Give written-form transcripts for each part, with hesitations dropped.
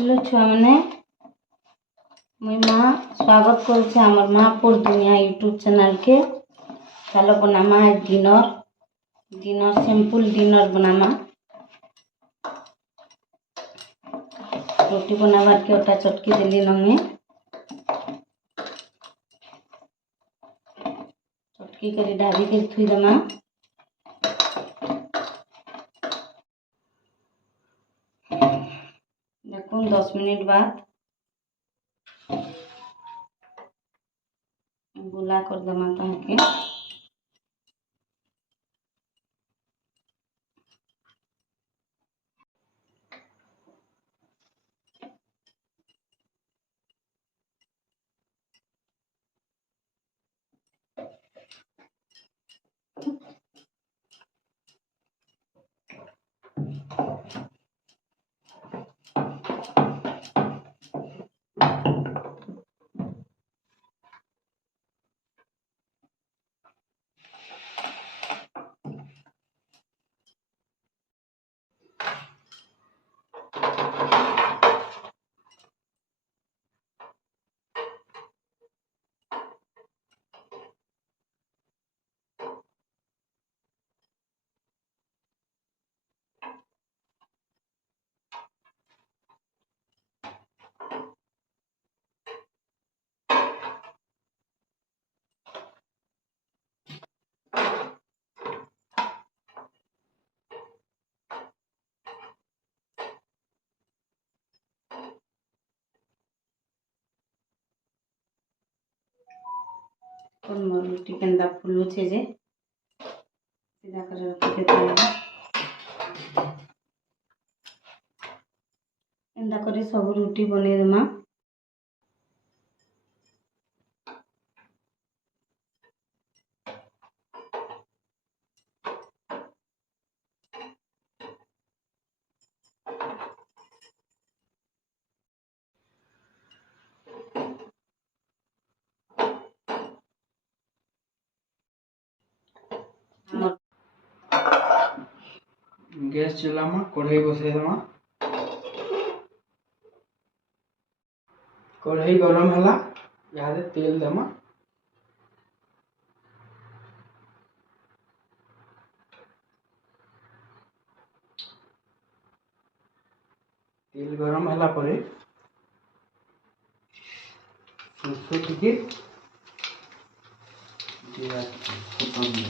Hello छुआ मैंने मुई माँ स्वागत करुचे आमर माँपुर दुनिया यूट्यूब चैनल के। चलो बनामा है डिनर सिंपल डिनर बनामा। रोटी बनाबार के ओटा चटकी दिली नंगे चटकी करी ढाबी के थुई दमा। देखो 10 मिनट बाद गुला कर दमा ताके रोटी केंदा फुलुचे जे सीधा कर रखते एंदा करे सब रोटी बने दमा। गैस चुल्हा में कढ़ाई बसई दमा। कढ़ाई गरम है यहाँ तेल दमा। तेल गरम है सरसों टिके जीरा फुटन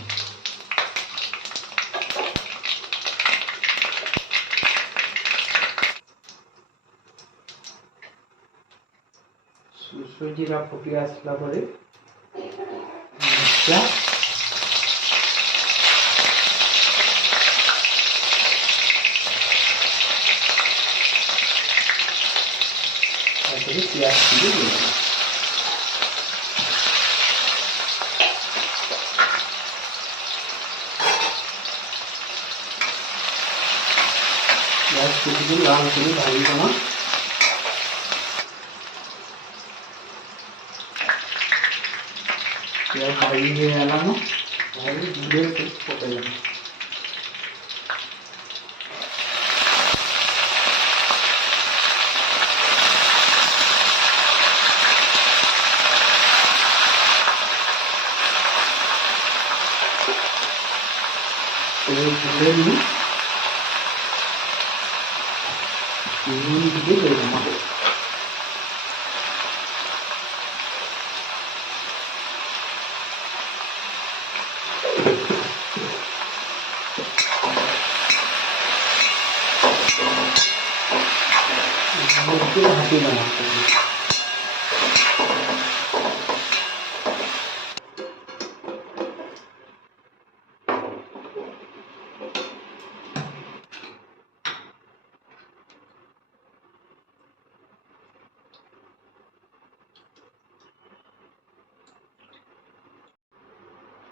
सरसों जीरा फुटी आसला मसला प्याज के लाल कर भाजी दमा। प्याज भाजी हो जाना भाजी धीरे से पकाइए।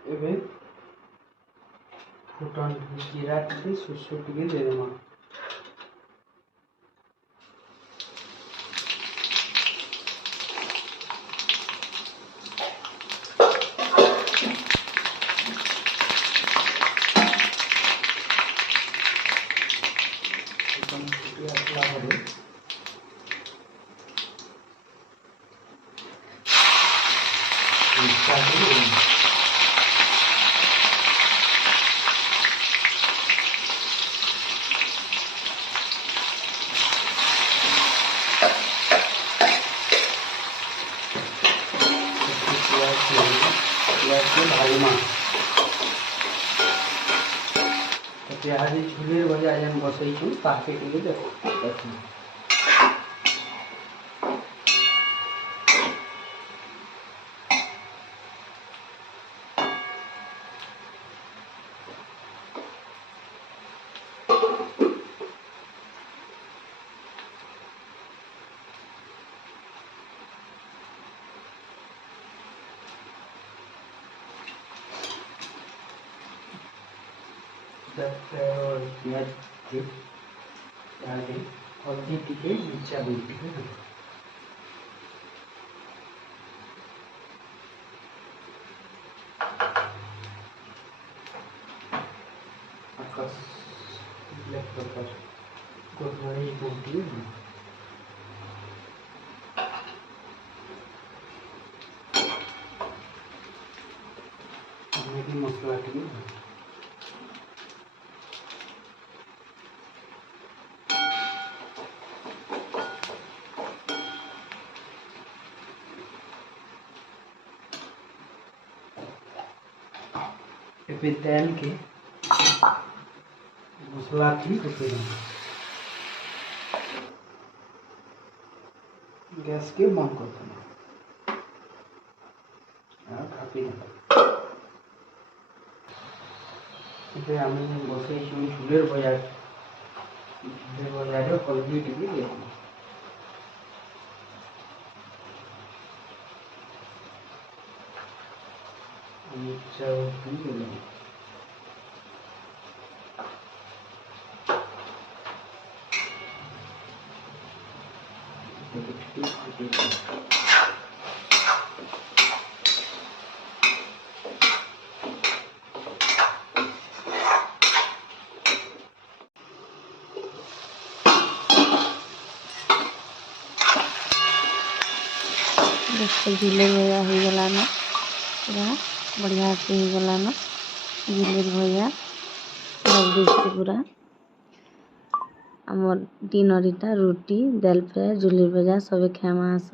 एबे फुटन जीरा टे सरसों टिके दे दमा। प्याज झुलेर भजा जेन बसै छु ताके टिके देखो प्याज के डाले हल्दी टिके मिर्चा भी टिके आकाश ब्लैक पेपर गोलमरी बोटी मैगी मसला टिके पे तेल के मसला ठीक होते गैस के बंद करते हैं काफी इसे हमें बसे चूलेर बजारे हल्दी टिके देखो मिर्चा झिलेर भजा हो गलान पूरा बढ़िया से हो गलान झिलेर भजा जल्दी पूरा आमर डिनर इटा रुटी दाल फ्राए झिलेर भजा सबे खाएमा आस।